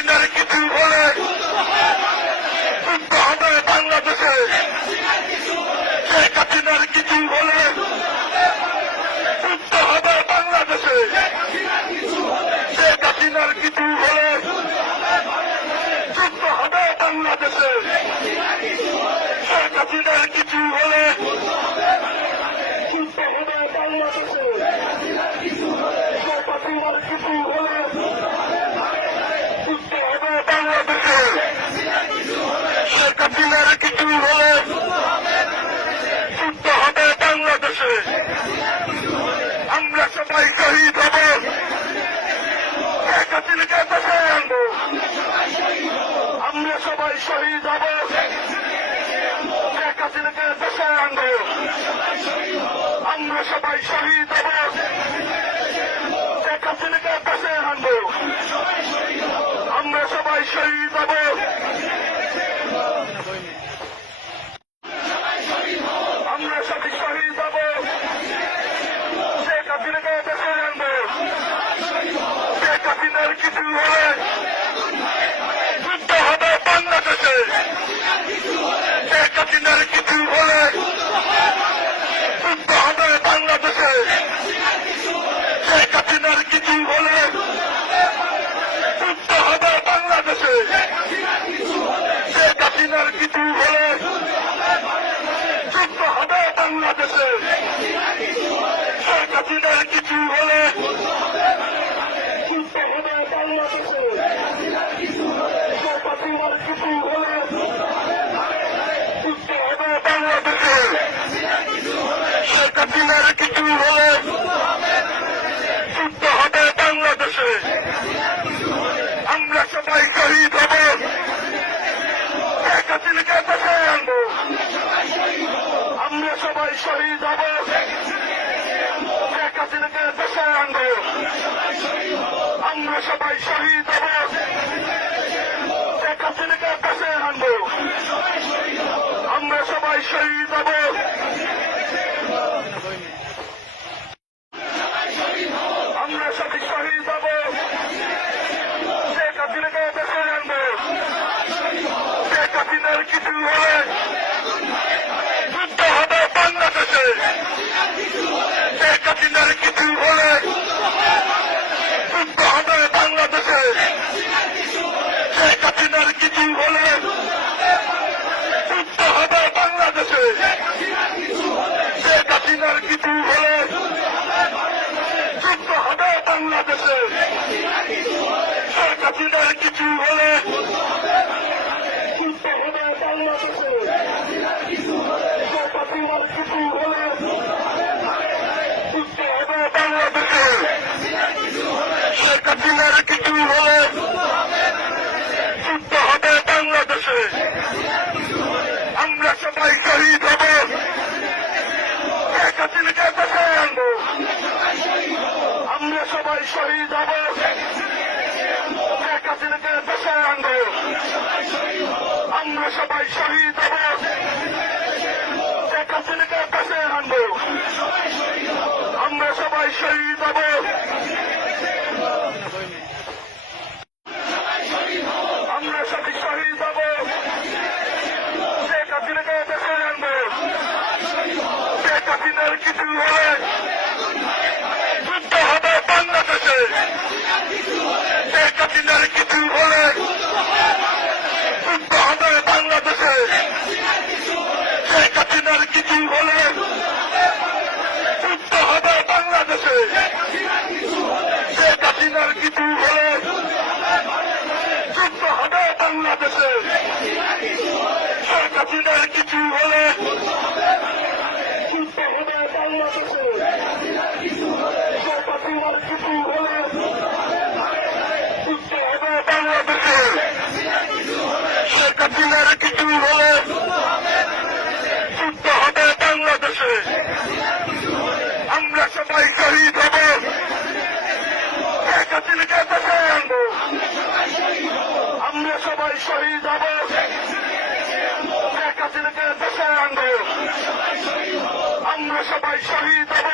হাসিনার কিছু হলে যুদ্ধ হবে বাংলাদেশে। শেখ হাসিনার কিছু হলে যুদ্ধ হবে বাংলাদেশে। শেখ হাসিনার কিছু হলে যুদ্ধ হবে বাংলাদেশে। শেখ হাসিনার কিছু হলে যুদ্ধ হবে বাংলাদেশে। শেখ হাসিনার কিছু হলে যুদ্ধ হবে বাংলাদেশে। শেখ হাসিনার কিছু হলে যুদ্ধ হবে বাংলাদেশে। আমরা সবাই শহীদ হব, শেখ হাসিনাকে দেশে আনবো। আমরা সবাই শহীদ হব, শেখ হাসিনাকে দেশে আনবো। আমরা সবাই শহীদ হব, শেখ হাসিনাকে দেশে আনবো। আমরা সবাই শহীদ হব। আমরা সবাই শহীদ হব, শেখ হাসিনাকে দেশে আনবো। শেখ হাসিনার কিছু হলে যুদ্ধ হবে বাংলাদেশে। শেখ হাসিনার কিছু হলে যুদ্ধ হবে বাংলাদেশে। শেখ হাসিনার কিছু হলে যুদ্ধ হবে বাংলাদেশে। শেখ হাসিনার কিছু হলে যুদ্ধ হবে বাংলাদেশে। শেখ হাসিনার কিছু হলে যুদ্ধ হবে বাংলাদেশে। শেখ হাসিনার কিছু হলে যুদ্ধ হবে বাংলাদেশে। শেখ হাসিনার কিছু হলে যুদ্ধ হবে বাংলাদেশে। আমরা সবাই শহীদ হব, শেখ হাসিনাকে দেশে আনবো। আমরা সবাই শহীদ হব, শেখ হাসিনাকে দেশে আনবো। আমরা সবাই শহীদ হব, শেখ হাসিনাকে দেশে আনবো। আমরা সবাই শহীদ হব। আমরা সবাই শহীদ হব, শেখ হাসিনাকে দেশে আনবো। শেখ হাসিনার কিছু হলে যুদ্ধ হবে বাংলাদেশে। শেখ হাসিনার কিছু হলে যুদ্ধ হবে বাংলাদেশে। শেখ হাসিনার কিছু হলে যুদ্ধ হবে বাংলাদেশে। শেখ হাসিনার কিছু হলে যুদ্ধ হবে বাংলাদেশে। শেখ হাসিনার কিছু হলে যুদ্ধ হবে বাংলাদেশে। শেখ হাসিনার কিছু হলে যুদ্ধ হবে বাংলাদেশে। শেখ হাসিনার কিছু হলে যুদ্ধ হবে বাংলাদেশে। আমরা সবাই শহীদ হব, শেখ হাসিনাকে দেশে আনবো। আমরা সবাই শহীদ হব, শেখ হাসিনাকে দেশে আনবো। আমরা সবাই শহীদ হব, শেখ হাসিনাকে দেশে আনবো। আমরা সবাই শহীদ হব। আমরা সবাই শহীদ হব, শেখ হাসিনাকে দেশে আনবো। শেখ হাসিনার কিছু হলে যুদ্ধ হবে বাংলাদেশে। শেখ হাসিনার কিছু হলে যুদ্ধ হবে বাংলাদেশে। শেখ হাসিনার কিছু হলে যুদ্ধ হবে বাংলাদেশে। শেখ হাসিনার কিছু হলে যুদ্ধ হবে বাংলাদেশে। শেখ হাসিনার কিছু হলে যুদ্ধ হবে বাংলাদেশে। শেখ হাসিনার কিছু হলে যুদ্ধ হবে বাংলাদেশে। শেখ হাসিনার কিছু হলে যুদ্ধ হবে বাংলাদেশে। আমরা সবাই শহীদ হব, শেখ হাসিনাকে দেশে আনবো। আমরা সবাই শহীদ হব, শেখ হাসিনাকে দেশে আনবো। আমরা সবাই শহীদ হব,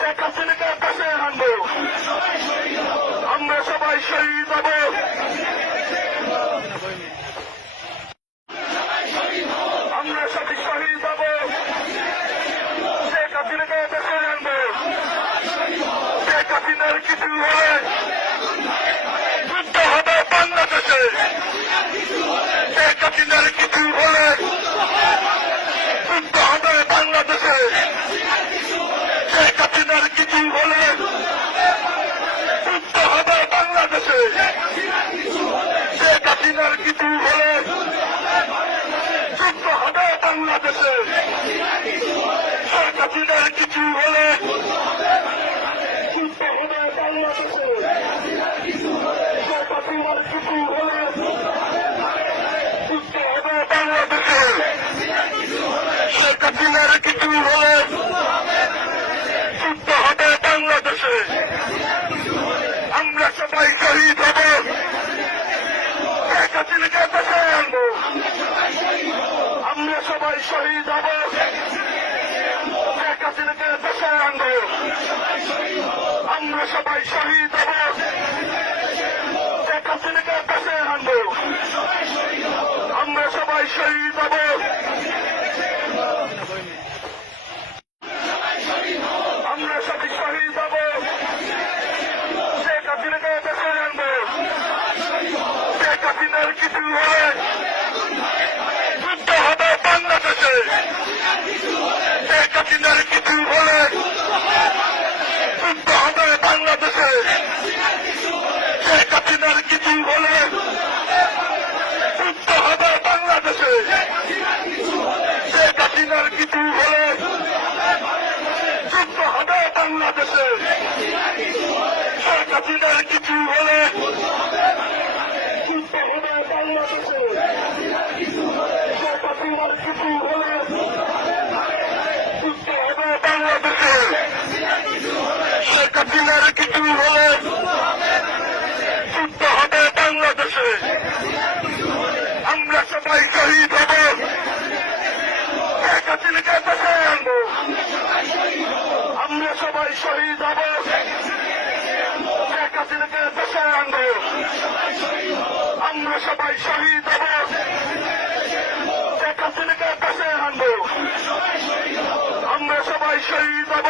শেখ হাসিনাকে দেশে আনবো। আমরা সবাই শহীদ হব। হাসিনার কিছু হলে যুদ্ধ হবে বাংলাদেশে। শেখ হাসিনার কিছু হলে যুদ্ধ হবে বাংলাদেশে। শেখ হাসিনার কিছু হলে যুদ্ধ হবে বাংলাদেশে। শেখ হাসিনার কিছু হলে যুদ্ধ হবে বাংলাদেশে। শেখ হাসিনার কিছু হলে যুদ্ধ হবে বাংলাদেশে। আমরা সবাই শহীদ হব, শেখ হাসিনাকে দেশে আনবো। আমরা সবাই শহীদ হব, শেখ হাসিনাকে দেশে আনবো। আমরা সবাই শহীদ হব, শেখ হাসিনাকে দেশে আনবো। আমরা সবাই শহীদ হব। আমরা সবাই শহীদ হব, শেখ হাসিনাকে দেশে আনবো। শেখ হাসিনার কিছু হলে যুদ্ধ হবে বাংলাদেশে। শেখ হাসিনার কিছু হলে যুদ্ধ হবে বাংলাদেশে। শেখ হাসিনার কিছু হলে যুদ্ধ হবে বাংলাদেশে। শেখ হাসিনার কিছু হলে যুদ্ধ হবে বাংলাদেশে। শেখ হাসিনার কিছু হলে যুদ্ধ হবে বাংলাদেশে। শেখ হাসিনার কিছু হলে যুদ্ধ হবে বাংলাদেশে। শেখ হাসিনার কিছু হলে যুদ্ধ হবে বাংলাদেশে। আমরা সবাই শহীদ হব, শেখ হাসিনাকে দেশে আনবো। আমরা সবাই শহীদ হব, শেখ হাসিনাকে দেশে আনবো। আমরা সবাই শহীদ হব, শেখ হাসিনাকে দেশে আনবো। আমরা সবাই শহীদ হব।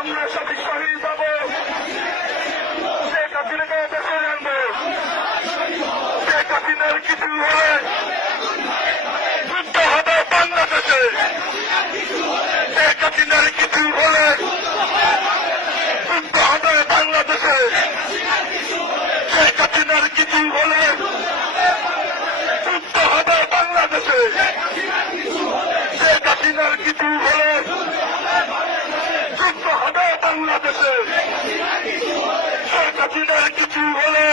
আমরা সবাই শহীদ হব, শেখ হাসিনাকে দেশে আনবো। শেখ হাসিনার কিছু হলে যুদ্ধ হবে বাংলাদেশে। শেখ হাসিনার কিছু হলে যুদ্ধ হবে বাংলাদেশে। শেখ হাসিনার কিছু হলে যুদ্ধ হবে বাংলাদেশে। শেখ হাসিনার কিছু হলে যুদ্ধ হবে বাংলাদেশে। শেখ হাসিনার কিছু হলে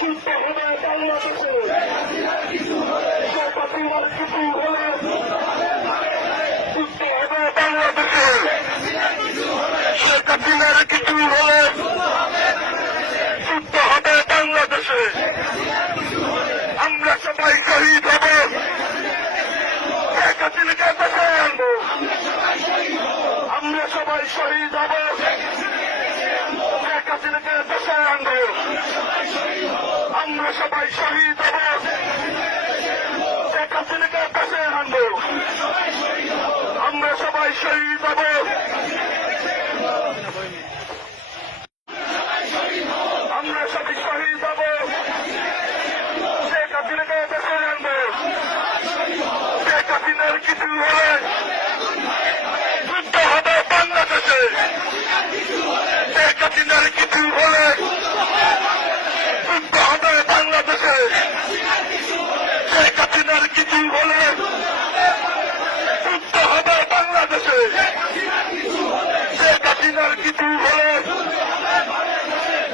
যুদ্ধ হবে বাংলাদেশে। শেখ হাসিনার কিছু হলে যুদ্ধ হবে বাংলাদেশে। শেখ হাসিনার কিছু হলে যুদ্ধ হবে বাংলাদেশে। আমরা সবাই শহীদ হব, শেখ হাসিনাকে দেশে আনবো। আমরা সবাই শহীদ হব, শেখ হাসিনাকে দেশে আনবো। আমরা সবাই শহীদ হব, শেখ হাসিনাকে দেশে আনবো। আমরা সবাই শহীদ হব। আমরা সবাই শহীদ হব, শেখ হাসিনাকে দেশে আনবো। শেখ হাসিনার কিছু হলে যুদ্ধ হবে বাংলাদেশে। শেখ হাসিনার কিছু হলে যুদ্ধ হবে বাংলাদেশে। শেখ হাসিনার কিছু হলে যুদ্ধ হবে বাংলাদেশে। শেখ হাসিনার কিছু হলে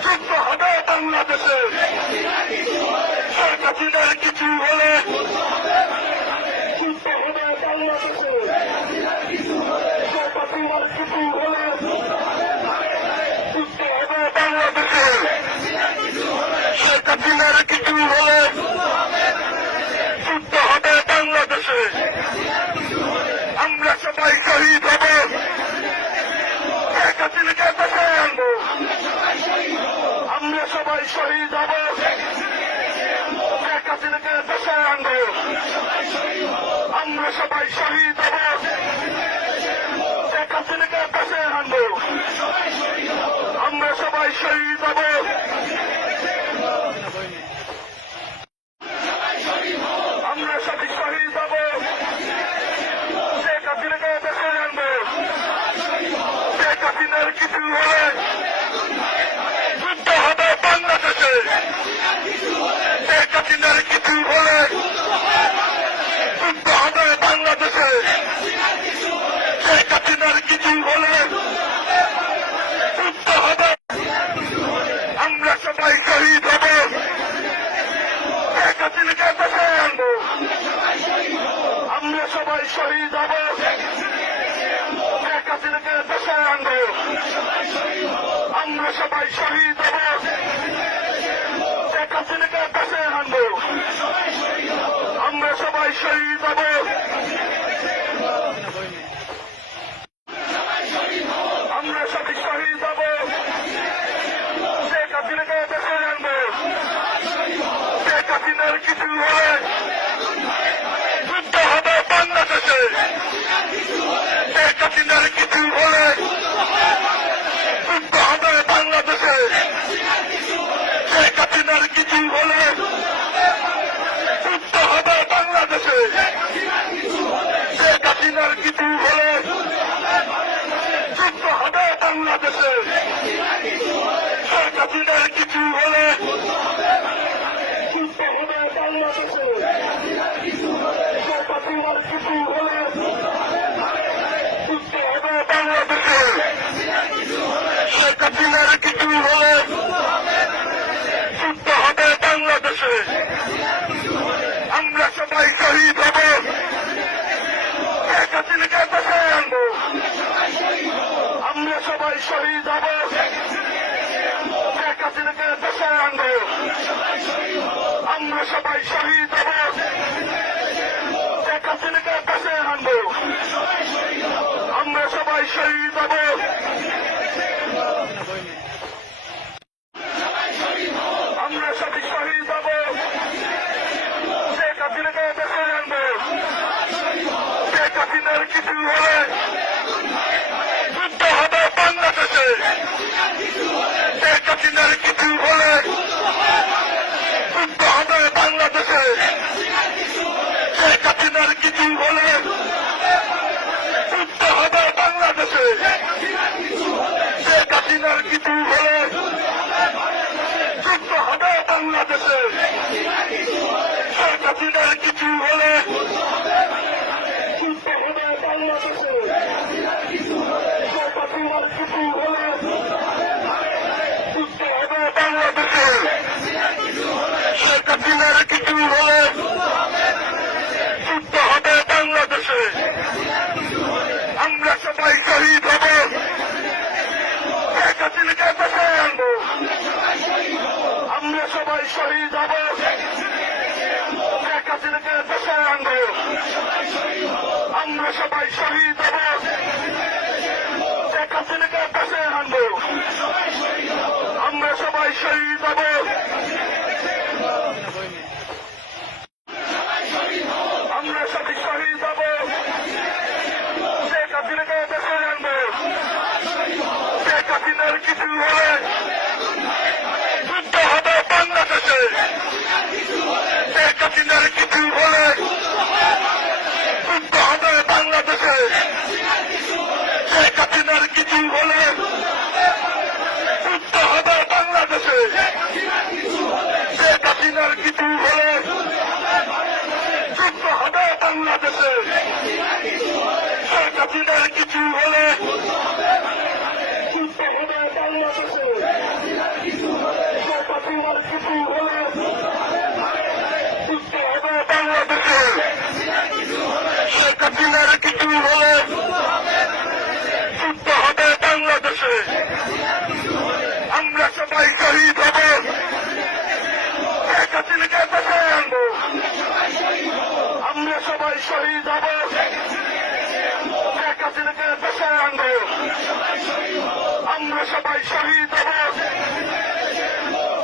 যুদ্ধ হবে বাংলাদেশে। শেখ হাসিনার কিছু হলে যুদ্ধ হবে বাংলাদেশে। শেখ হাসিনার কিছু হলে যুদ্ধ হবে বাংলাদেশে। শেখ হাসিনার কিছু হলে যুদ্ধ হবে বাংলাদেশে। আমরা সবাই শহীদ হব, শেখ হাসিনাকে দেশে আনবো। আমরা সবাই শহীদ হব, শেখ হাসিনাকে দেশে আনবো। আমরা সবাই শহীদ হব, শেখ হাসিনাকে দেশে আনবো। আমরা সবাই শহীদ হব। আমরা সবাই শহীদ হব, সবাই শহীদ হব, শেখ হাসিনাকে দেশে আনবো, আমরা সবাই শহীদ হব, শেখ হাসিনাকে দেশে আনবো, আমরা সবাই শহীদ হব, আমরা সবাই শহীদ হব, শেখ হাসিনাকে দেশে আনবো, শেখ হাসিনার কিছু হলে যুদ্ধ হবে বাংলাদেশে, শেখ হাসিনার কিছু হলে যুদ্ধ হবে বাংলাদেশে, শেখ হাসিনার কিছু হলে যুদ্ধ হবে বাংলাদেশে, শেখ হাসিনার কিছু হলে যুদ্ধ হবে বাংলাদেশে, শেখ হাসিনার কিছু হলে যুদ্ধ হবে বাংলাদেশে, শেখ হাসিনার কিছু হলে যুদ্ধ হবে বাংলাদেশে, শেখ হাসিনার কিছু হলে যুদ্ধ হবে বাংলাদেশে, আমরা সবাই শহীদ হব, শেখ হাসিনাকে দেশে আনবো, আমরা সবাই শহীদ হব, শেখ হাসিনাকে দেশে আনবো, আমরা সবাই শহীদ হব, শেখ হাসিনাকে দেশে আনবো, আমরা সবাই শহীদ হব, আমরা সবাই শহীদ হব, শেখ হাসিনাকে দেশে আনবো, শেখ হাসিনার কিছু হলে যুদ্ধ হবে বাংলাদেশে, শেখ হাসিনার কিছু হলে যুদ্ধ হবে বাংলাদেশে, শেখ হাসিনার কিছু হলে যুদ্ধ হবে বাংলাদেশে, শেখ হাসিনার কিছু হলে যুদ্ধ হবে বাংলাদেশে, শেখ হাসিনার কিছু হলে যুদ্ধ হবে বাংলাদেশে, শেখ হাসিনার কিছু হলে যুদ্ধ হবে বাংলাদেশে, শেখ হাসিনার কিছু হলে যুদ্ধ হবে বাংলাদেশে, আমরা সবাই শহীদ হব, শেখ হাসিনাকে দেশে আনবো, আমরা সবাই শহীদ হব, শেখ হাসিনাকে দেশে আনবো, আমরা সবাই শহীদ হব, শেখ হাসিনাকে দেশে আনবো, আমরা সবাই শহীদ হব, আমরা সবাই শহীদ হব, শেখ হাসিনাকে দেশে আনবো, শেখ হাসিনার কিছু হলে যুদ্ধ হবে বাংলাদেশে, শেখ হাসিনার কিছু হলে যুদ্ধ হবে বাংলাদেশে, শেখ হাসিনার কিছু হলে যুদ্ধ হবে বাংলাদেশে, শেখ হাসিনার কিছু হলে যুদ্ধ হবে বাংলাদেশে, শেখ হাসিনার কিছু হলে যুদ্ধ হবে বাংলাদেশে, শেখ হাসিনার কিছু হলে যুদ্ধ হবে বাংলাদেশে, শেখ হাসিনার কিছু হলে যুদ্ধ হবে বাংলাদেশে, আমরা সবাই শহীদ হব, শেখ হাসিনাকে দেশে আনবো, আমরা সবাই শহীদ হব, শেখ হাসিনাকে দেশে আনবো, আমরা সবাই শহীদ হব,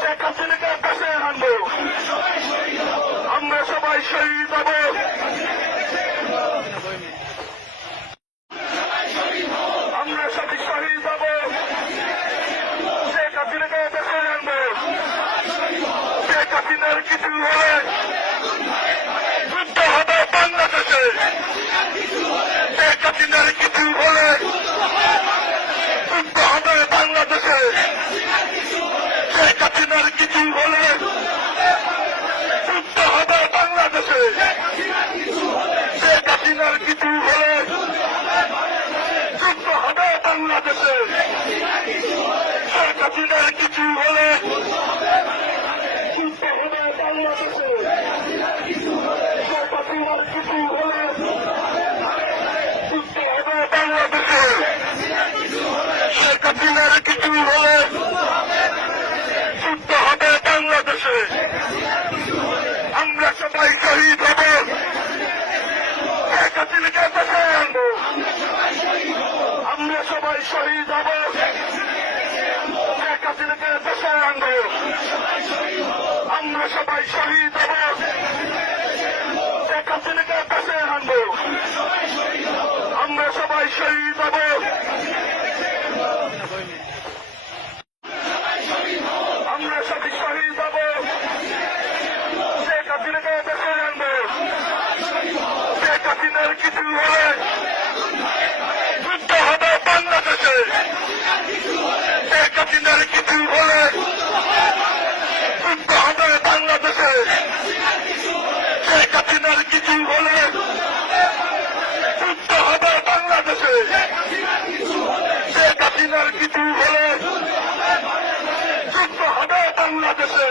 শেখ হাসিনাকে দেশে আনবো, আমরা সবাই শহীদ হব, আমরা সবাই শহীদ হব, শেখ হাসিনাকে দেশে আনবো, শেখ হাসিনার কিছু হলে যুদ্ধ হবে বাংলাদেশে, শেখ হাসিনার কিছু হলে যুদ্ধ হবে বাংলাদেশে, শেখ হাসিনার কিছু হলে যুদ্ধ হবে বাংলাদেশে, শেখ হাসিনার কিছু হলে যুদ্ধ হবে বাংলাদেশে, শেখ হাসিনার কিছু হলে যুদ্ধ হবে বাংলাদেশে, শেখ হাসিনার কিছু হলে হাসিনার কিছু হলে যুদ্ধ হবে বাংলাদেশে। আমরা সবাই শহীদ হব, শেখ হাসিনাকে বাঁচায় আনবো। আমরা সবাই শহীদ হব, শেখ হাসিনাকে বাঁচায় আনবো। আমরা সবাই শহীদ হব, শেখ হাসিনাকে বাঁচায় আনবো। আমরা সবাই শহীদ হব, আমরা সবাই শহীদ হব, শেখ হাসিনাকে বাঁচায় আনবো। শেখ হাসিনার কিছু হলে যুদ্ধ হবে বাংলাদেশে। শেখ হাসিনার কিছু হলে যুদ্ধ হবে বাংলাদেশে। শেখ হাসিনার কিছু হলে যুদ্ধ হবে বাংলাদেশে। শেখ হাসিনার কিছু হলে যুদ্ধ হবে বাংলাদেশে।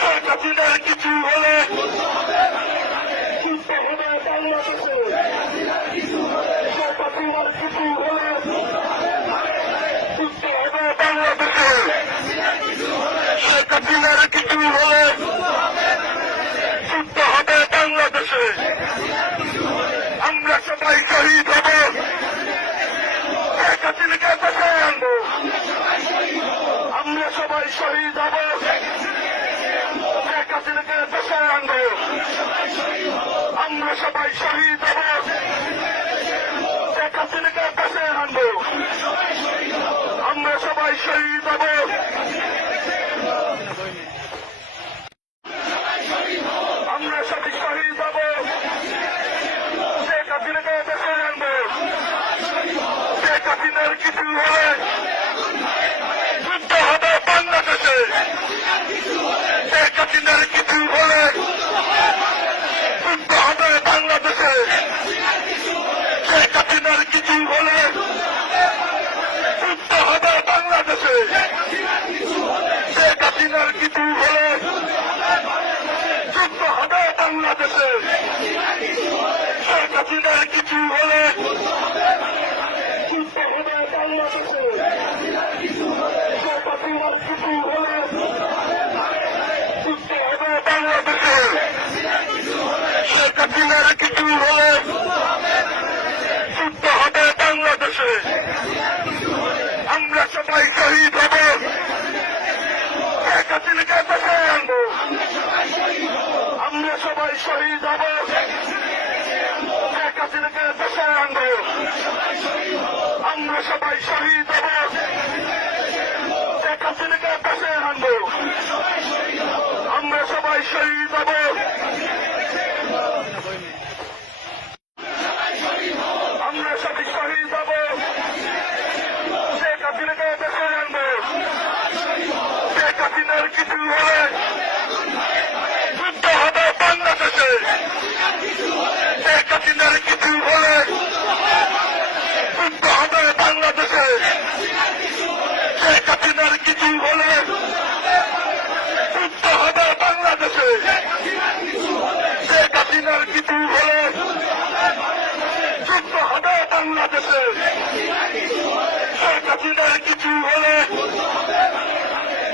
শেখ হাসিনার কিছু হলে যুদ্ধ হবে বাংলাদেশে। শেখ হাসিনার কিছু হলে যুদ্ধ হবে বাংলাদেশে। শেখ হাসিনার কিছু হলে যুদ্ধ হবে বাংলাদেশে। আমরা সবাই শহীদ হব, শেখ হাসিনাকে বাঁচায় আনবো। আমরা সবাই শহীদ হব, শেখ হাসিনাকে বাঁচায় আনবো। আমরা সবাই শহীদ হব, শেখ হাসিনাকে বাঁচায় আনবো। আমরা সবাই শহীদ হব, আমরা সবাই শহীদ হব, শেখ হাসিনাকে বাঁচায় আনবো। শেখ হাসিনার কিছু হলে যুদ্ধ হবে বাংলাদেশে। শেখ হাসিনার কিছু হলে যুদ্ধ হবে বাংলাদেশে। শেখ হাসিনার কিছু হলে যুদ্ধ হবে বাংলাদেশে। শেখ হাসিনার কিছু হলে যুদ্ধ হবে বাংলাদেশে। শেখ হাসিনার কিছু হলে যুদ্ধ হবে বাংলাদেশে। শেখ হাসিনার কিছু হলে যুদ্ধ হবে বাংলাদেশে। শেখ হাসিনার কিছু হলে যুদ্ধ হবে বাংলাদেশে। আমরা সবাই শহীদ হব, শেখ হাসিনাকে বাঁচায় আনবো। আমরা সবাই শহীদ হব, শেখ হাসিনাকে বাঁচায় আনবো। আমরা সবাই শহীদ হব, শেখ হাসিনাকে বাঁচায় আনবো। আমরা সবাই শহীদ হব, আমরা সবাই শহীদ হব, শেখ হাসিনাকে বাঁচায় আনবো। শেখ হাসিনার কিছু হলে যুদ্ধ হবে বাংলাদেশে। শেখ হাসিনার কিছু হলে যুদ্ধ হবে বাংলাদেশে। শেখ হাসিনার কিছু হলে যুদ্ধ হবে বাংলাদেশে। শেখ হাসিনার কিছু হলে যুদ্ধ হবে বাংলাদেশে। শেখ হাসিনার কিছু হলে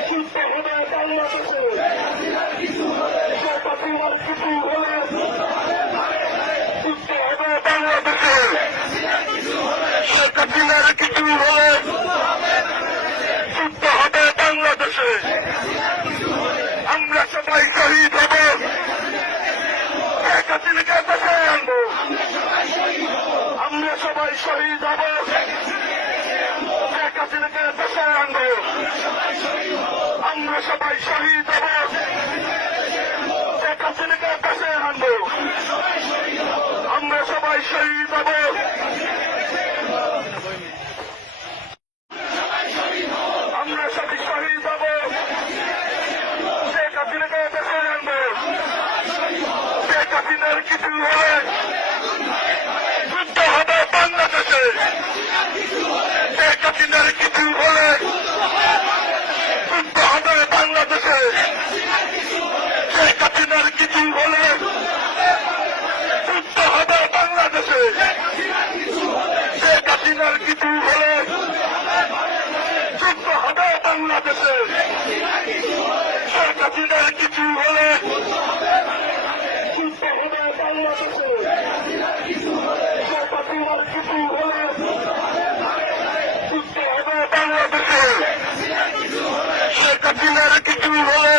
যুদ্ধ হবে বাংলাদেশে। শেখ হাসিনার কিছু হলে যুদ্ধ হবে বাংলাদেশে। শেখ হাসিনার কিছু হলে যুদ্ধ হবে বাংলাদেশে। আমরা সবাই শহীদ হব, শেখ হাসিনাকে বাঁচায় আনবো। আমরা সবাই শহীদ হব, শেখ হাসিনাকে বাঁচায় আনবো। আমরা সবাই শহীদ হব, শেখ হাসিনাকে বাঁচায় আনবো। আমরা সবাই শহীদ হব, আমরা সবাই শহীদ হব, শেখ হাসিনাকে বাঁচায় আনবো। শেখ হাসিনার কিছু হলে যুদ্ধ হবে বাংলাদেশে। শেখ হাসিনার কিছু হলে যুদ্ধ হবে বাংলাদেশে। শেখ হাসিনার কিছু হলে যুদ্ধ হবে বাংলাদেশে। শেখ হাসিনার কিছু হলে হাসিনার কিছু হলে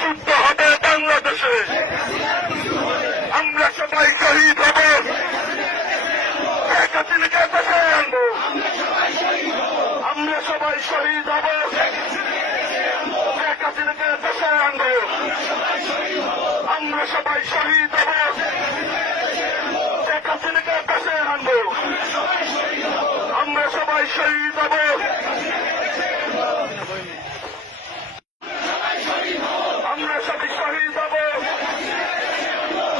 যুদ্ধ হবে বাংলাদেশে। আমরা সবাই শহীদ হব, শেখ হাসিনাকে দেশে আনবো। আমরা সবাই শহীদ হব, শেখ হাসিনাকে দেশে আনবো। আমরা সবাই শহীদ হব, শেখ হাসিনাকে দেশে আনবো। আমরা সবাই শহীদ হব, আমরা সবাই শহীদ হব,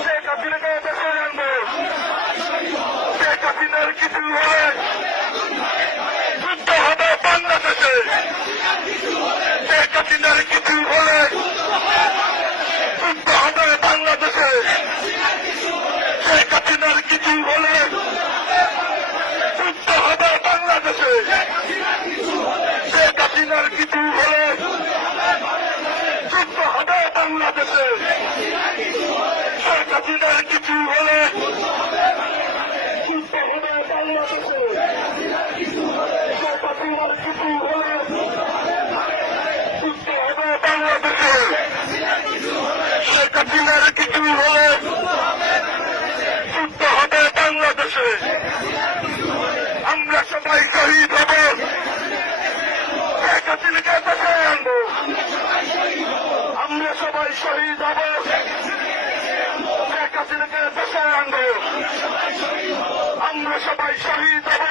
শেখ হাসিনাকে দেশে আনবো। শেখ হাসিনার কিছু হলে যুদ্ধ হবে বাংলাদেশে। শেখ হাসিনার কিছু হলে যুদ্ধ হবে বাংলাদেশে। শেখ হাসিনার কিছু হলে যুদ্ধ হবে বাংলাদেশে। শেখ হাসিনার কিছু হলে যুদ্ধ হবে বাংলাদেশে। শেখ হাসিনার কিছু হলে যুদ্ধ হবে বাংলাদেশে। শেখ হাসিনার কিছু হলে যুদ্ধ হবে বাংলাদেশে। শেখ হাসিনার কিছু হলে যুদ্ধ হবে বাংলাদেশে। আমরা সবাই শহীদ হব, শেখ হাসিনাকে দেশে আনবো। আমরা সবাই শহীদ হব, শেখ হাসিনাকে দেশে আনবো। আমরা সবাই শহীদ হব,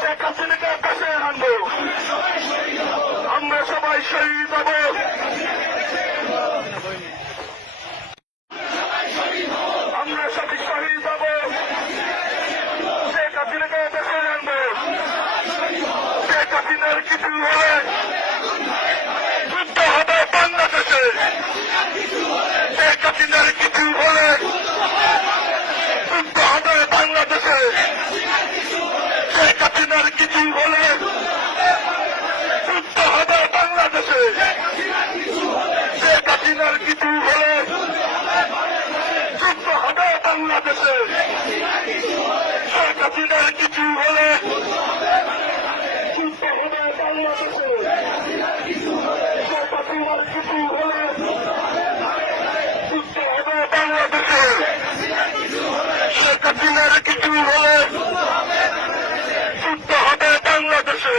শেখ হাসিনাকে দেশে আনবো। আমরা সবাই শহীদ হব, আমরা সবাই শহীদ হব, শেখ হাসিনাকে দেশে আনবো। শেখ হাসিনার কিছু হলে যুদ্ধ হবে বাংলাদেশে। শেখ হাসিনার কিছু হলে যুদ্ধ হবে বাংলাদেশে। শেখ হাসিনার কিছু হলে যুদ্ধ হবে বাংলাদেশে। শেখ হাসিনার কিছু হলে যুদ্ধ হবে বাংলাদেশে। শেখ হাসিনার কিছু হলে যুদ্ধ হবে বাংলাদেশে। শেখ হাসিনার কিছু হলে যুদ্ধ হবে বাংলাদেশে। শেখ হাসিনার কিছু হলে যুদ্ধ হবে বাংলাদেশে।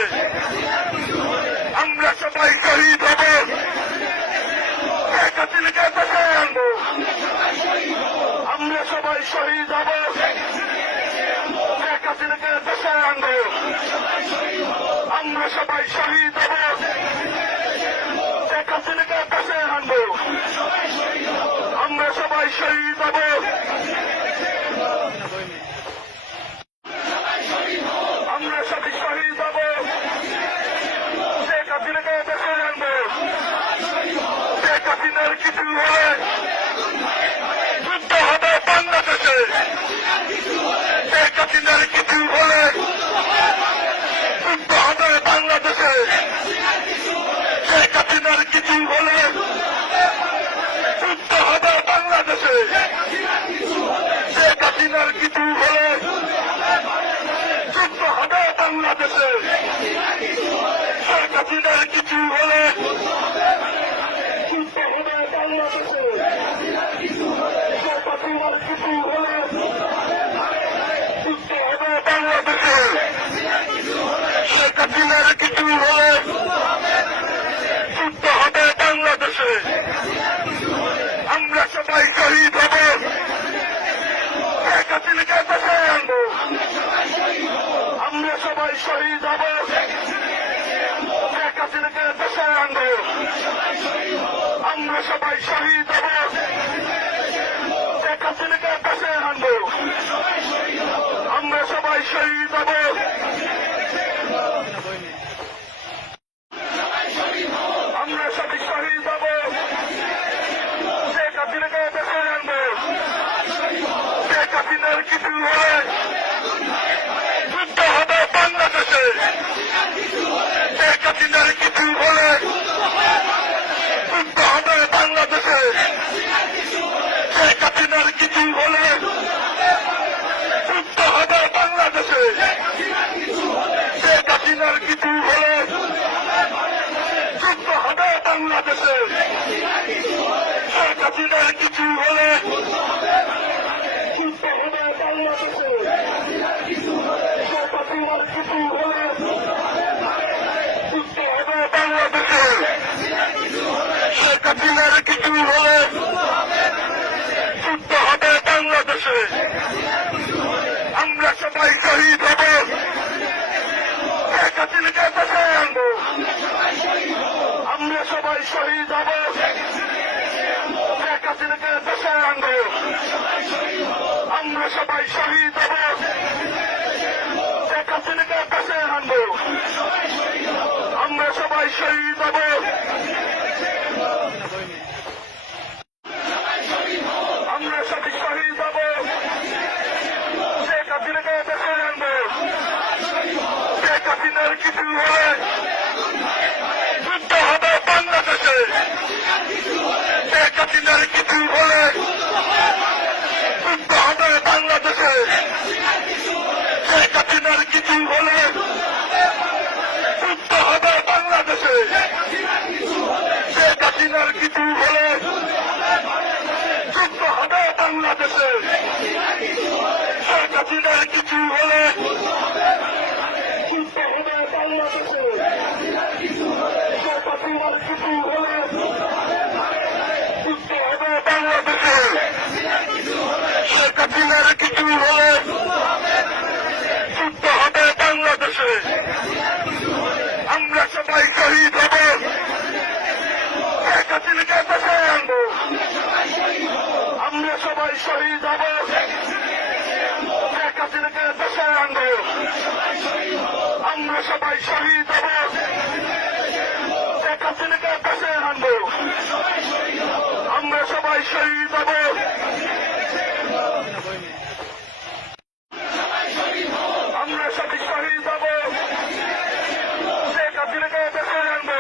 আমরা সবাই শহীদ হব, শেখ হাসিনাকে দেশে আনবো। আমরা সবাই শহীদ হব, শেখ হাসিনাকে দেশে আনবো। আমরা সবাই শহীদ হব, শেখ হাসিনাকে দেশে আনবো। আমরা সবাই শহীদ হব, আমরা সবাই শহীদ হব, শেখ হাসিনাকে দেশে আনবো। শেখ হাসিনার কিছু হলে যুদ্ধ হবে বাংলাদেশে। শেখ হাসিনার কিছু হলে যুদ্ধ হবে বাংলাদেশে। শেখ হাসিনার কিছু হলে যুদ্ধ হবে বাংলাদেশে। শেখ হাসিনার কিছু হলে যুদ্ধ হবে বাংলাদেশে। শেখ হাসিনার কিছু হলে যুদ্ধ হবে বাংলাদেশে। শেখ হাসিনার কিছু হলে যুদ্ধ হবে বাংলাদেশে। শেখ হাসিনার কিছু হলে যুদ্ধ হবে বাংলাদেশে। আমরা সবাই শহীদ হব, শেখ হাসিনাকে দেশে আনবো। আমরা সবাই শহীদ হব, শেখ হাসিনাকে দেশে আনবো। আমরা সবাই শহীদ হব, শেখ হাসিনাকে দেশে আনবো। আমরা সবাই শহীদ হব, আমরা সবাই শহীদ হব, শেখ হাসিনাকে দেশে আনবো। শেখ হাসিনার কিছু হলে যুদ্ধ হবে বাংলাদেশে। শেখ হাসিনার কিছু হলে যুদ্ধ হবে বাংলাদেশে। শেখ হাসিনার কিছু হলে যুদ্ধ হবে বাংলাদেশে। শেখ হাসিনার কিছু হলে হাসিনার কিছু হলে যুদ্ধ হবে বাংলাদেশে। শেখ হাসিনার কিছু হলে যুদ্ধ হবে বাংলাদেশে। শেখ হাসিনার কিছু হলে যুদ্ধ হবে বাংলাদেশে। আমরা সবাই শহীদ হব, শেখ হাসিনাকে বাঁচায় আনবো। আমরা সবাই শহীদ হব, শেখ হাসিনাকে বাঁচায় আনবো। আমরা সবাই শহীদ হব, শেখ হাসিনাকে বাঁচায় আনবো। আমরা সবাই শহীদ হব। আমরা সবাই শহীদ হব, শেখ হাসিনাকে বাঁচায় আনবো। শেখ হাসিনার কিছু হলে যুদ্ধ হবে বাংলাদেশে। শেখ হাসিনার কিছু হলে যুদ্ধ হবে বাংলাদেশে। শেখ হাসিনার কিছু হলে যুদ্ধ হবে বাংলাদেশে। শেখ হাসিনার কিছু হলে যুদ্ধ হবে বাংলাদেশে। শেখ হাসিনার কিছু হলে যুদ্ধ হবে বাংলাদেশে। শেখ হাসিনার কিছু হলে যুদ্ধ হবে বাংলাদেশে। শেখ হাসিনার কিছু হলে যুদ্ধ হবে বাংলাদেশে। আমরা সবাই শহীদ হব, শেখ হাসিনাকে বাঁচায় আনবো। আমরা সবাই শহীদ হব, শেখ হাসিনাকে বাঁচায় আনবো। আমরা সবাই শহীদ হব, শেখ হাসিনাকে বাঁচায় আনবো। আমরা সবাই শহীদ হব। আমরা সবাই শহীদ হব, শেখ হাসিনাকে বাঁচায় আনবো।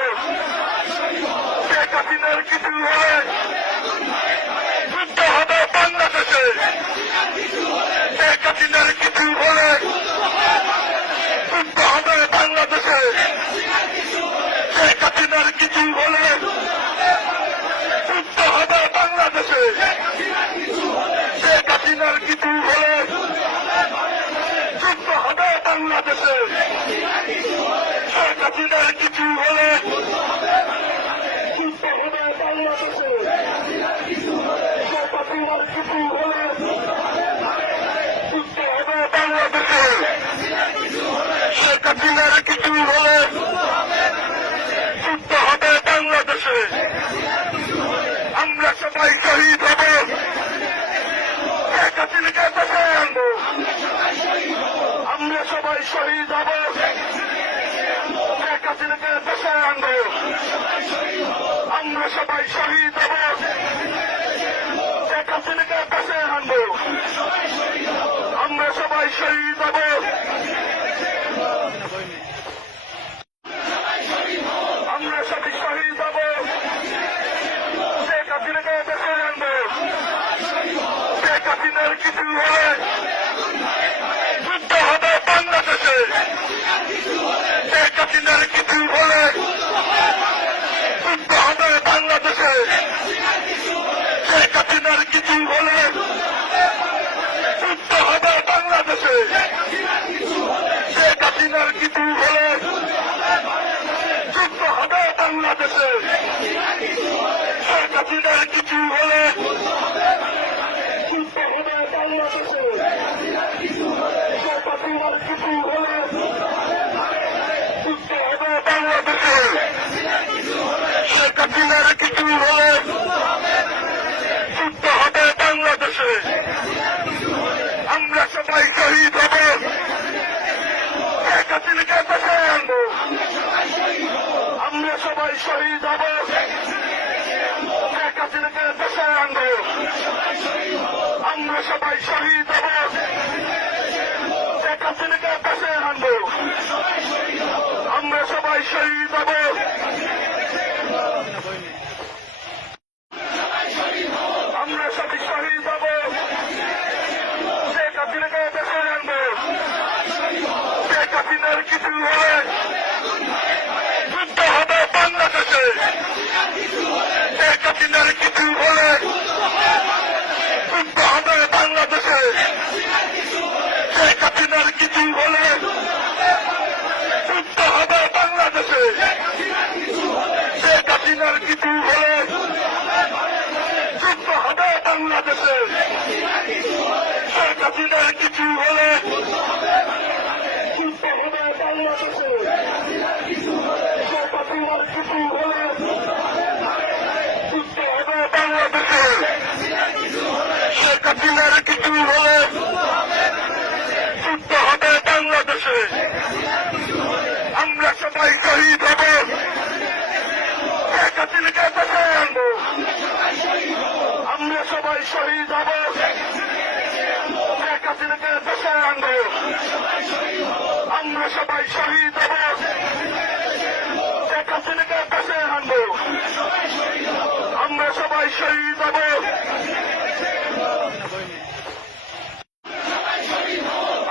শেখ হাসিনার কিছু হলে যুদ্ধ হবে বাংলাদেশে। শেখ হাসিনার কিছু হলে যুদ্ধ হবে বাংলাদেশে। শেখ হাসিনার কিছু হলে যুদ্ধ হবে বাংলাদেশে। শেখ হাসিনার কিছু হলে যুদ্ধ হবে বাংলাদেশে। শেখ হাসিনার কিছু হলে যুদ্ধ হবে বাংলাদেশে। শেখ হাসিনার কিছু হলে যুদ্ধ হবে বাংলাদেশে। শেখ হাসিনার কিছু হলে যুদ্ধ হবে বাংলাদেশে। আমরা সবাই শহীদ হব, শেখ হাসিনাকে বাঁচায় আনবো। আমরা সবাই শহীদ হব, শেখ হাসিনাকে বাঁচায় আনবো। আমরা সবাই শহীদ হব, শেখ হাসিনাকে বাঁচায় আনবো। আমরা সবাই শহীদ হব। আমরা সবাই শহীদ হব, শেখ হাসিনাকে বাঁচায় আনবো। শেখ হাসিনার কিছু হলে যুদ্ধ হবে বাংলাদেশে। শেখ হাসিনার কিছু হলে যুদ্ধ হবে বাংলাদেশে। শেখ হাসিনার কিছু হলে যুদ্ধ হবে বাংলাদেশে। শেখ হাসিনার কিছু হলে যুদ্ধ হবে বাংলাদেশে। শেখ হাসিনার কিছু হলে যুদ্ধ হবে বাংলাদেশে। শেখ হাসিনার কিছু হলে যুদ্ধ হবে বাংলাদেশে। শেখ হাসিনার কিছু হলে যুদ্ধ হবে বাংলাদেশে। আমরা সবাই শহীদ হব, শেখ হাসিনাকে বাঁচায় আনবো। আমরা সবাই শহীদ হব, শেখ হাসিনাকে বাঁচায় আনবো। আমরা সবাই শহীদ হব, শেখ হাসিনাকে বাঁচায় আনবো। আমরা সবাই শহীদ হব। আমরা সবাই শহীদ হব, শেখ হাসিনাকে বাঁচায় আনবো। শেখ হাসিনার কিছু হলে যুদ্ধ হবে বাংলাদেশে। শেখ হাসিনার কিছু হলে বাংলাদেশে শেখ হাসিনার কিছু হলে যুদ্ধ হবে বাংলাদেশে শেখ হাসিনার কিছু হলে যুদ্ধ হবে বাংলাদেশে শেখ হাসিনার কিছু হলে যুদ্ধ হবে বাংলাদেশে আমরা সবাই শহীদ হব শেখ হাসিনাকে বাঁচায় আনবো আমরা সবাই শহীদ হব শেখ হাসিনাকে বাঁচায় আনবো আমরা সবাই শহীদ হব শেখ হাসিনাকে বাঁচায় আনবো আমরা সবাই শহীদ হব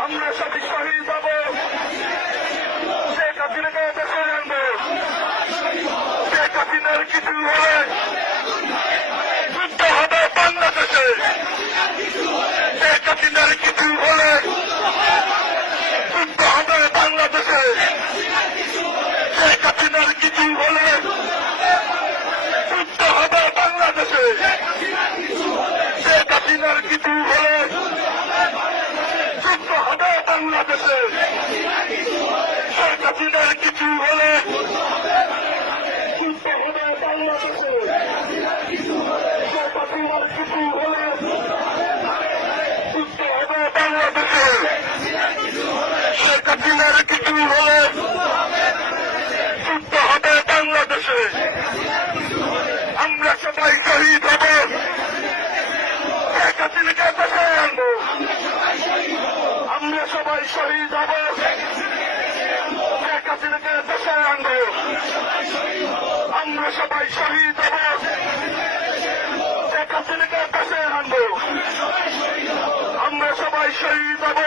আমরা সবাই শহীদ হব শেখ হাসিনাকে বাঁচায় আনবো শেখ হাসিনার কিছু হলে যুদ্ধ হবে বাংলাদেশে শেখ হাসিনার কিছু হলে যুদ্ধ হবে বাংলাদেশে শেখ হাসিনার কিছু হলে যুদ্ধ হবে বাংলাদেশে শেখ হাসিনার কিছু হলে যুদ্ধ হবে বাংলাদেশে শেখ হাসিনার কিছু হলে যুদ্ধ হবে বাংলাদেশে শেখ হাসিনার কিছু হলে যুদ্ধ হবে বাংলাদেশে শেখ হাসিনার কিছু হলে যুদ্ধ হবে বাংলাদেশে আমরা সবাই শহীদ হব শেখ হাসিনাকে বাঁচায় আনবো আমরা সবাই শহীদ হব শেখ হাসিনাকে বাঁচায় আনবো আমরা সবাই শহীদ হব শেখ হাসিনাকে বাঁচায় আনবো আমরা সবাই শহীদ হব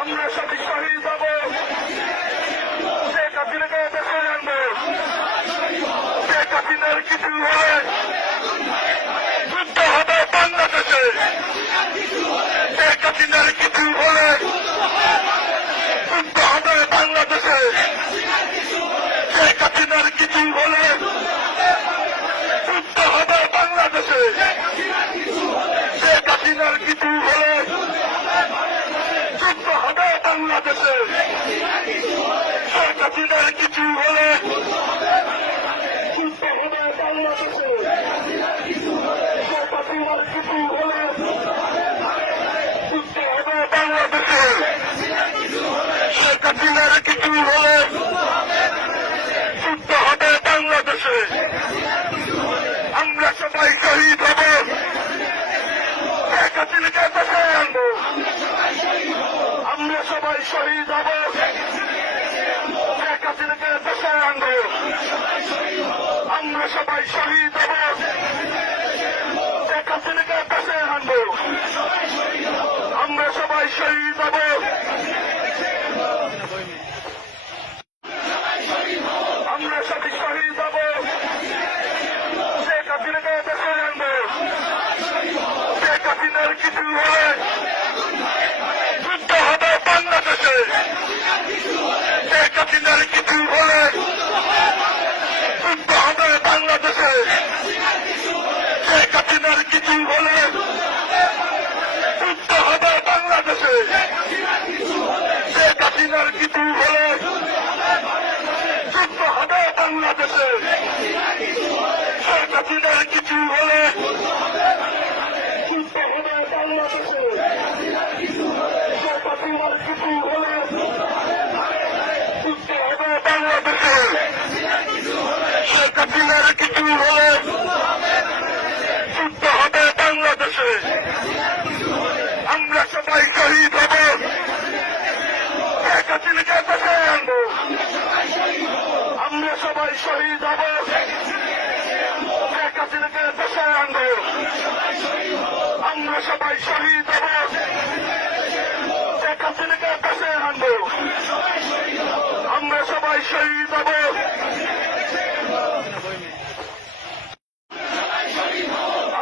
আমরা সবাই শহীদ হব শেখ হাসিনাকে বাঁচায় আনবো শেখ হাসিনার কিছু হলে যুদ্ধ হবে বাংলাদেশে শেখ হাসিনার কিছু হলে যুদ্ধ হবে বাংলাদেশে শেখ হাসিনার কিছু হলে যুদ্ধ হবে বাংলাদেশে শেখ হাসিনার কিছু হলে যুদ্ধ হবে বাংলাদেশে শেখ হাসিনার কিছু হলে যুদ্ধ হবে বাংলাদেশে শেখ হাসিনার কিছু হলে যুদ্ধ হবে বাংলাদেশে শেখ হাসিনার কিছু হলে যুদ্ধ হবে বাংলাদেশে আমরা সবাই শহীদ হব শেখ হাসিনাকে বাঁচায় আনবো আমরা সবাই শহীদ হব শেখ হাসিনাকে বাঁচায় আনবো আমরা সবাই শহীদ হব শেখ হাসিনাকে বাঁচায় আনবো আমরা সবাই শহীদ হব আমরা সবাই শহীদ হব শেখ হাসিনাকে বাঁচায় আনবো শেখ হাসিনার কিছু হলে যুদ্ধ হবে বাংলাদেশে শেখ হাসিনার কিছু হলে যুদ্ধ হবে বাংলাদেশে শেখ হাসিনার কিছু হলে যুদ্ধ হবে বাংলাদেশে শেখ হাসিনার কিছু হলে যুদ্ধ হবে বাংলাদেশে শেখ হাসিনার কিছু হলে যুদ্ধ হবে বাংলাদেশে শেখ হাসিনার কিছু হলে যুদ্ধ হবে বাংলাদেশে শেখ হাসিনার কিছু হলে যুদ্ধ হবে বাংলাদেশে আমরা সবাই শহীদ হব শেখ হাসিনাকে বাঁচায় আনবো আমরা সবাই শহীদ হব শেখ হাসিনাকে বাঁচায় আনবো আমরা সবাই শহীদ হব শেখ হাসিনাকে বাঁচায় আনবো আমরা সবাই শহীদ হব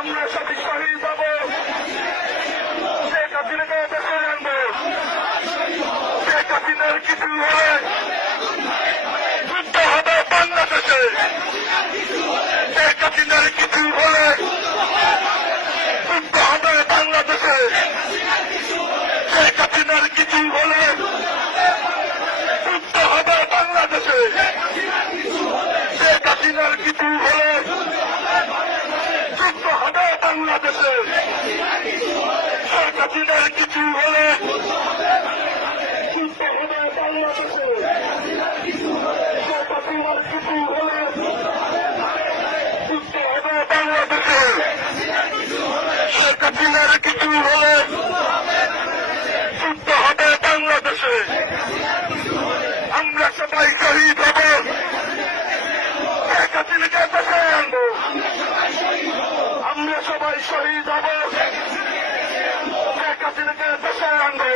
আমরা সবাই শহীদ হব শেখ হাসিনাকে বাঁচায় আনবো শেখ হাসিনার কিছু হলে যুদ্ধ হবে বাংলাদেশে কিছু হলে যুদ্ধ হবে বাংলাদেশে। শেখ হাসিনার কিছু হলে যুদ্ধ হবে বাংলাদেশে। শেখ হাসিনার কিছু হলে যুদ্ধ হবে বাংলাদেশে। শেখ হাসিনার কিছু হলে যুদ্ধ হবে বাংলাদেশে। শেখ হাসিনার কিছু হলে যুদ্ধ হবে বাংলাদেশে। আমরা সবাই শহীদ হব, শেখ হাসিনাকে দেশে আনবো। আমরা সবাই শহীদ হব, শেখ হাসিনাকে দেশে আনবো।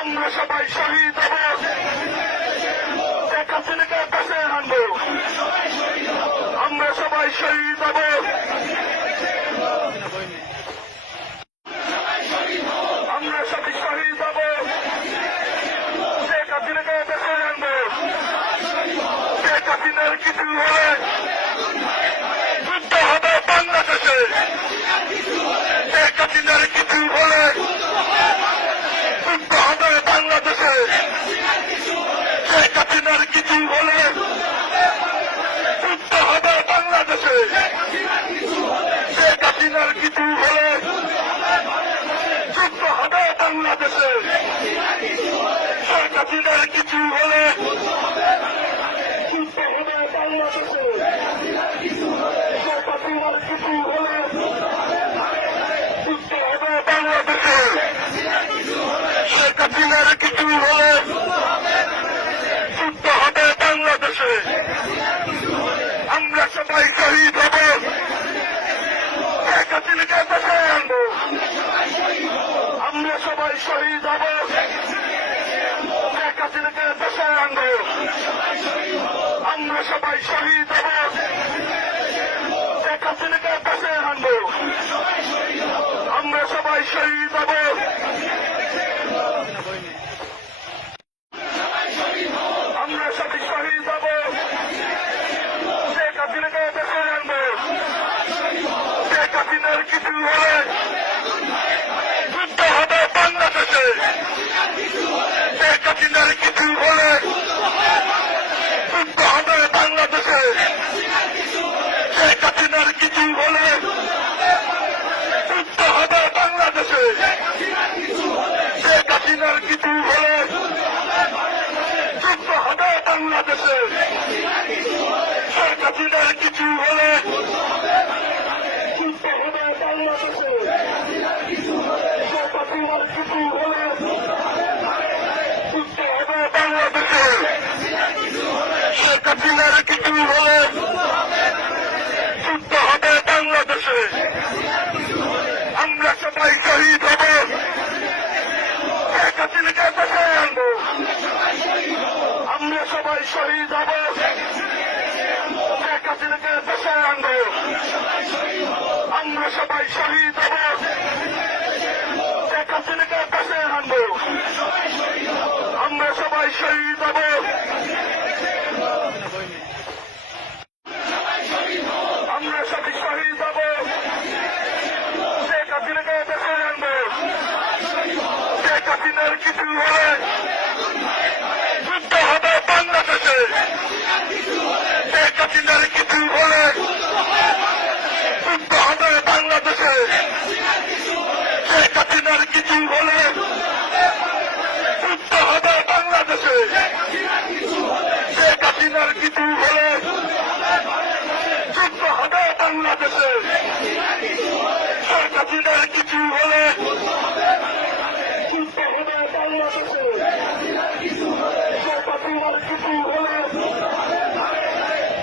আমরা সবাই শহীদ হব, শেখ হাসিনাকে দেশে আনবো। আমরা সবাই শহীদ হব, আমরা সবাই শহীদ হব, শেখ হাসিনাকে দেশে আনবো। শেখ হাসিনার কিছু হলে যুদ্ধ হবে বাংলাদেশে। শেখ হাসিনার কিছু হলে যুদ্ধ হবে বাংলাদেশে। শেখ হাসিনার কিছু হলে যুদ্ধ হবে বাংলাদেশে। শেখ হাসিনার কিছু হলে যুদ্ধ হবে বাংলাদেশে। শেখ হাসিনার কিছু হলে যুদ্ধ হবে বাংলাদেশে। শেখ হাসিনার কিছু হলে যুদ্ধ হবে বাংলাদেশে। শেখ হাসিনার কিছু হলে যুদ্ধ হবে বাংলাদেশে। আমরা সবাই শহীদ হব, শেখ হাসিনাকে দেশে আনবো। আমরা সবাই শহীদ হব, শেখ হাসিনাকে দেশে আনবো। আমরা সবাই শহীদ হব, শেখ হাসিনাকে দেশে আনবো। আমরা সবাই শহীদ হব, আমরা সবাই শহীদ হব, শেখ হাসিনাকে দেশে আনবো। শেখ হাসিনার কিছু হলে যুদ্ধ হবে বাংলাদেশে। শেখ হাসিনার কিছু হলে যুদ্ধ হবে বাংলাদেশে। শেখ হাসিনার কিছু হলে যুদ্ধ হবে বাংলাদেশে। শেখ হাসিনার কিছু হলে যুদ্ধ হবে বাংলাদেশে। শেখ হাসিনার কিছু হলে যুদ্ধ হবে বাংলাদেশে। শেখ হাসিনার কিছু হলে যুদ্ধ হবে বাংলাদেশে। শেখ হাসিনার কিছু হলে যুদ্ধ হবে বাংলাদেশে। আমরা সবাই শহীদ হব, শেখ হাসিনাকে দেশে আনবো। আমরা সবাই শহীদ হব, শেখ হাসিনাকে দেশে আনবো। আমরা সবাই শহীদ হব, শেখ হাসিনাকে দেশে আনবো। আমরা সবাই শহীদ হব, আমরা সবাই শহীদ হব, শেখ হাসিনাকে দেশে আনবো। শেখ হাসিনার কিছু হলে যুদ্ধ হবে বাংলাদেশে। শেখ হাসিনার কিছু হলে যুদ্ধ হবে বাংলাদেশে। শেখ হাসিনার কিছু হলে যুদ্ধ হবে বাংলাদেশে। শেখ হাসিনার কিছু হলে যুদ্ধ হবে বাংলাদেশে। শেখ হাসিনার কিছু হলে যুদ্ধ হবে বাংলাদেশে। শেখ হাসিনার কিছু হলে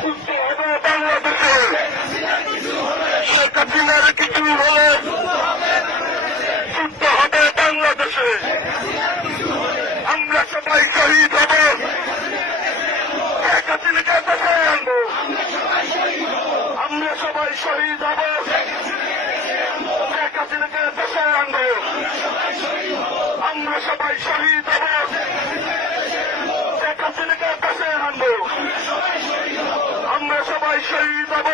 যুদ্ধ হবে বাংলাদেশে। শেখ হাসিনার কিছু হলে যুদ্ধ হবে বাংলাদেশে। আমরা সবাই শহীদ হব, শেখ হাসিনাকে দেশে আনবো। আমরা সবাই শহীদ হব, শেখ হাসিনাকে দেশে আনবো। আমরা সবাই শহীদ হব, শেখ হাসিনাকে দেশে আনবো। আমরা সবাই শহীদ হব,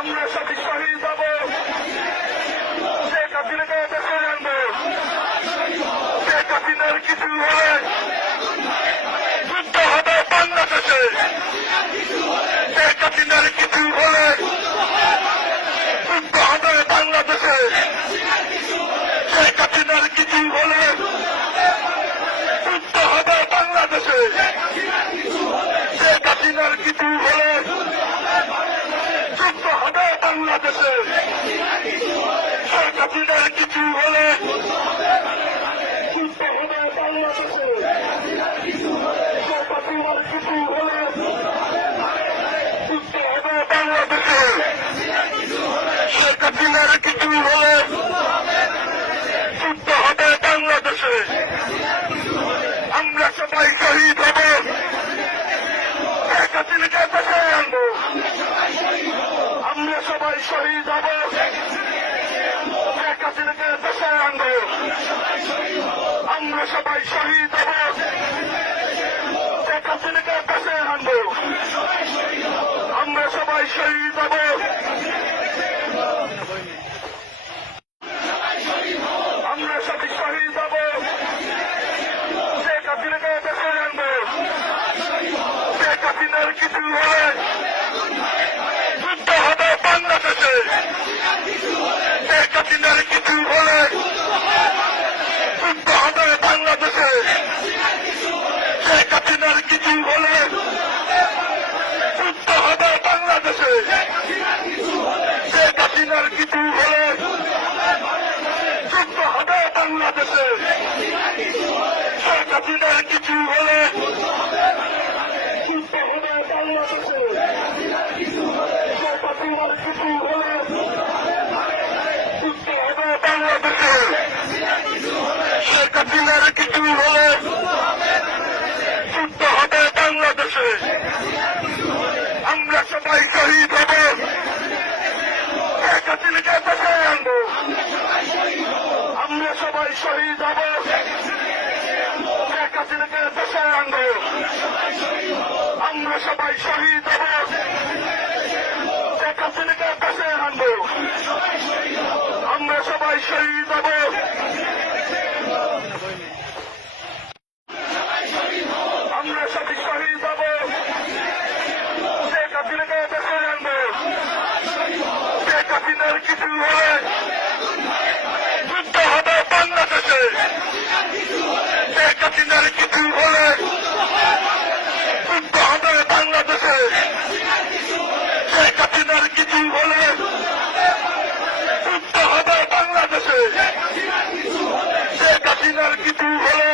আমরা সবাই শহীদ হব, হাসিনার কিছু হলে যুদ্ধ হবে বাংলাদেশে। শেখ হাসিনার কিছু হলে যুদ্ধ হবে বাংলাদেশে। শেখ হাসিনার কিছু হলে যুদ্ধ হবে বাংলাদেশে। আমরা সবাই শহীদ হব, শেখ হাসিনাকে বাঁচায় আনবো। আমরা সবাই শহীদ হব, শেখ হাসিনাকে বাঁচায় আনবো। আমরা সবাই শহীদ হব, শেখ হাসিনাকে বাঁচায় আনবো। আমরা সবাই শহীদ হব। আমরা সবাই শহীদ হব, শেখ হাসিনাকে বাঁচায় আনবো। শেখ হাসিনার কিছু হলে যুদ্ধ হবে বাংলাদেশে। শেখ হাসিনার কিছু হলে যুদ্ধ হবে বাংলাদেশে। শেখ হাসিনার কিছু হলে যুদ্ধ হবে বাংলাদেশে। শেখ হাসিনার কিছু হলে যুদ্ধ হবে বাংলাদেশে। শেখ হাসিনার কিছু হলে যুদ্ধ হবে বাংলাদেশে। শেখ হাসিনার কিছু হলে যুদ্ধ হবে বাংলাদেশে। শেখ হাসিনার কিছু হলে যুদ্ধ হবে বাংলাদেশে। আমরা সবাই শহীদ হব, শেখ হাসিনাকে বাঁচায় আনবো। আমরা সবাই শহীদ হব, শেখ হাসিনাকে বাঁচায় আনবো। আমরা সবাই শহীদ হব, শেখ হাসিনাকে বাঁচায় আনবো। আমরা সবাই শহীদ হব। আমরা সবাই শহীদ হব, শেখ হাসিনাকে বাঁচায় আনবো। শেখ হাসিনার কিছু হলে যুদ্ধ হবে বাংলাদেশে। শেখ হাসিনার কিছু হলে যুদ্ধ হবে বাংলাদেশে। শেখ হাসিনার কিছু হলে যুদ্ধ হবে বাংলাদেশে। শেখ হাসিনার কিছু হলে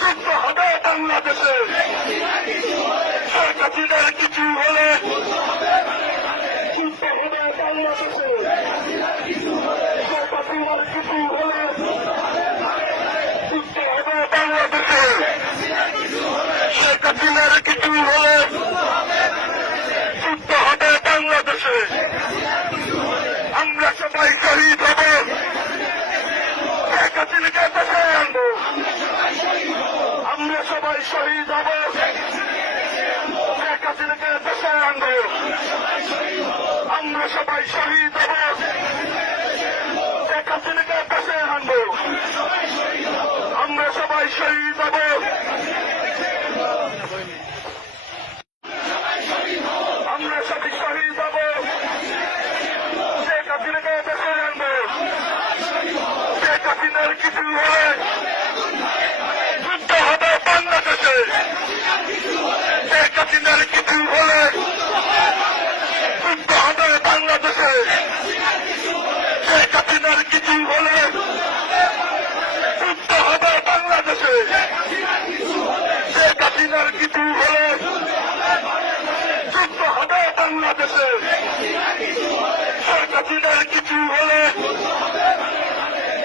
যুদ্ধ হবে বাংলাদেশে। শেখ হাসিনার কিছু হলে যুদ্ধ হবে বাংলাদেশে। শেখ হাসিনার কিছু হলে যুদ্ধ হবে বাংলাদেশে। শেখ হাসিনার কিছু হলে যুদ্ধ হবে বাংলাদেশে। আমরা সবাই শহীদ হব, শেখ হাসিনাকে বাঁচায় আনবো। আমরা সবাই শহীদ হব, শেখ হাসিনাকে বাঁচায় আনবো। আমরা সবাই শহীদ হব, শেখ হাসিনাকে বাঁচায় আনবো। আমরা সবাই শহীদ হব। আমরা সবাই শহীদ হব, শেখ হাসিনাকে বাঁচায় আনবো। শেখ হাসিনার কিছু হলে যুদ্ধ হবে বাংলাদেশে। শেখ হাসিনার কিছু হলে যুদ্ধ হবে বাংলাদেশে। শেখ হাসিনার কিছু হলে যুদ্ধ হবে বাংলাদেশে। শেখ হাসিনার কিছু হলে যুদ্ধ হবে বাংলাদেশে। শেখ হাসিনার কিছু হলে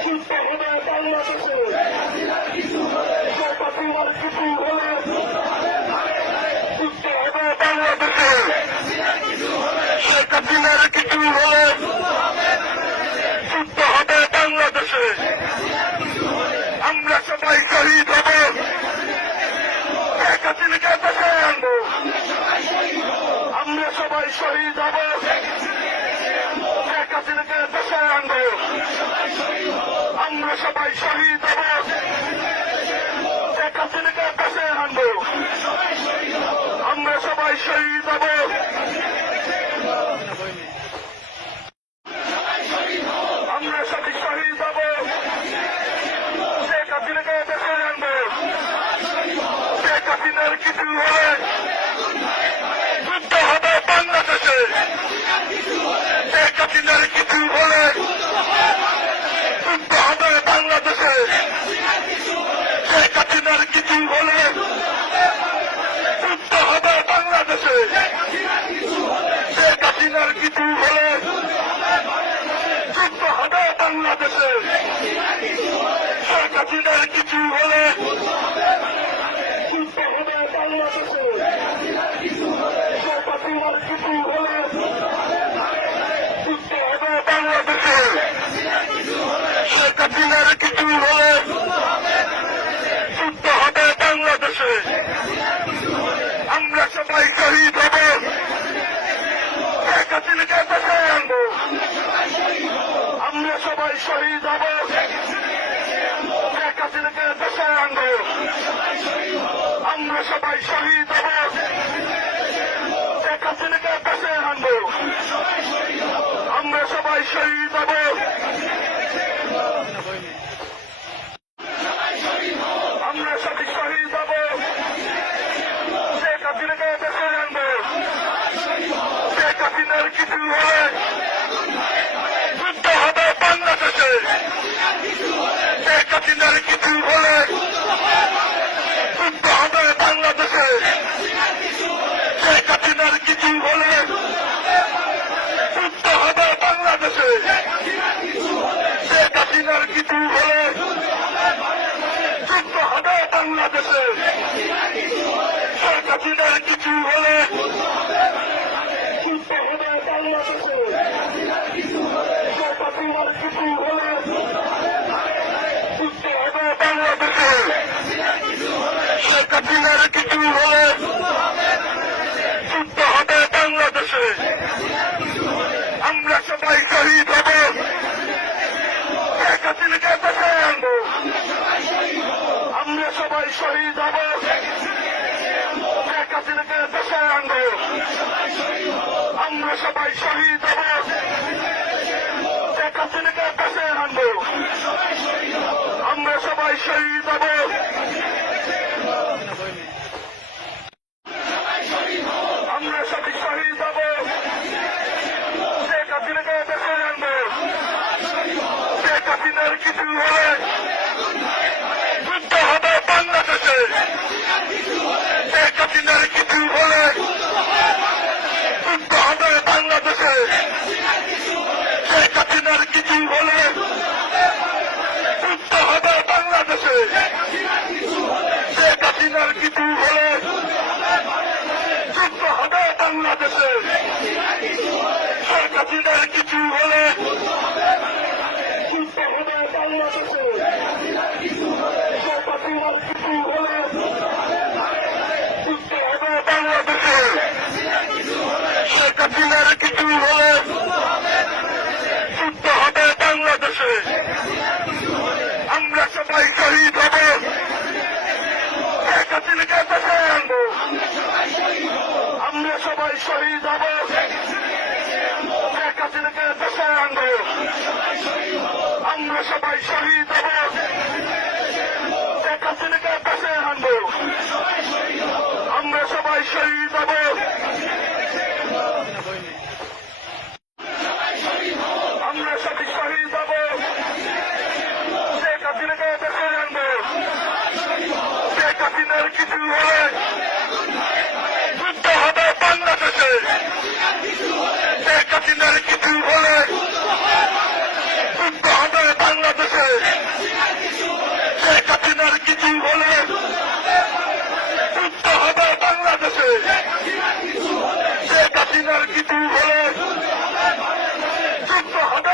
যুদ্ধ হবে বাংলাদেশে। শেখ হাসিনার কিছু হলে যুদ্ধ হবে বাংলাদেশে। শেখ হাসিনার কিছু হলে যুদ্ধ হবে বাংলাদেশে। আমরা সবাই শহীদ হব, শেখ হাসিনাকে বাঁচায় আনবো। আমরা সবাই শহীদ হব, শেখ হাসিনাকে বাঁচায় আনবো। আমরা সবাই শহীদ হব, শেখ হাসিনাকে বাঁচায় আনবো। আমরা সবাই শহীদ হব। আমরা সবাই শহীদ হব, শেখ হাসিনাকে বাঁচায় আনবো। শেখ হাসিনার কিছু হলে যুদ্ধ হবে বাংলাদেশে। শেখ হাসিনার কিছু হলে যুদ্ধ হবে বাংলাদেশে শেখ হাসিনার কিছু হলে যুদ্ধ হবে বাংলাদেশে শেখ হাসিনার কিছু হলে যুদ্ধ হবে বাংলাদেশে শেখ হাসিনার কিছু হলে যুদ্ধ হবে বাংলাদেশে শেখ হাসিনার কিছু হলে যুদ্ধ হবে বাংলাদেশে শেখ হাসিনার কিছু হলে যুদ্ধ হবে বাংলাদেশে আমরা সবাই শহীদ হব শেখ হাসিনাকে দেশে আনবো আমরা সবাই শহীদ হব শেখ হাসিনাকে দেশে আনবো আমরা সবাই শহীদ হব শেখ হাসিনাকে দেশে আনবো আমরা সবাই শহীদ হব আমরা সবাই শহীদ হব শেখ হাসিনাকে দেশে আনবো শেখ হাসিনার কিছু হলে যুদ্ধ হবে বাংলাদেশে শেখ হাসিনার কিছু হলে যুদ্ধ হবে বাংলাদেশে শেখ হাসিনার কিছু হলে যুদ্ধ হবে বাংলাদেশে শেখ হাসিনার কিছু হলে যুদ্ধ হবে বাংলাদেশে শেখ হাসিনার কিছু হলে যুদ্ধ হবে বাংলাদেশে শেখ হাসিনার কিছু হলে যুদ্ধ হবে বাংলাদেশে শেখ হাসিনার কিছু হলে যুদ্ধ হবে বাংলাদেশে আমরা সবাই শহীদ হব শেখ হাসিনাকে দেশে আনবো আমরা সবাই শহীদ হব শেখ হাসিনাকে দেশে আনবো আমরা সবাই শহীদ হব শেখ হাসিনাকে দেশে আনবো আমরা সবাই শহীদ হব আমরা সবাই শহীদ হব শেখ হাসিনাকে দেশে আনবো শেখ হাসিনার কিছু হলে যুদ্ধ হবে বাংলাদেশে শেখ হাসিনার কিছু হলে যুদ্ধ হবে বাংলাদেশে শেখ হাসিনার কিছু হলে যুদ্ধ হবে বাংলাদেশে শেখ হাসিনার কিছু হলে যুদ্ধ হবে বাংলাদেশে শেখ হাসিনার কিছু হলে যুদ্ধ হবে বাংলাদেশে শেখ হাসিনার কিছু হলে যুদ্ধ হবে বাংলাদেশে শেখ হাসিনার কিছু হলে যুদ্ধ হবে বাংলাদেশে আমরা সবাই শহীদ হব শেখ হাসিনাকে দেশে আনবো আমরা সবাই শহীদ হব শেখ হাসিনাকে দেশে আনবো আমরা সবাই শহীদ হব শেখ হাসিনাকে দেশে আনবো আমরা সবাই শহীদ হব আমরা সবাই শহীদ হব শেখ হাসিনাকে দেশে আনবো শেখ হাসিনার কিছু হলে যুদ্ধ হবে বাংলাদেশে শেখ হাসিনার কিছু হলে যুদ্ধ হবে বাংলাদেশে শেখ হাসিনার কিছু হলে যুদ্ধ হবে বাংলাদেশে শেখ হাসিনার কিছু হলে যুদ্ধ হবে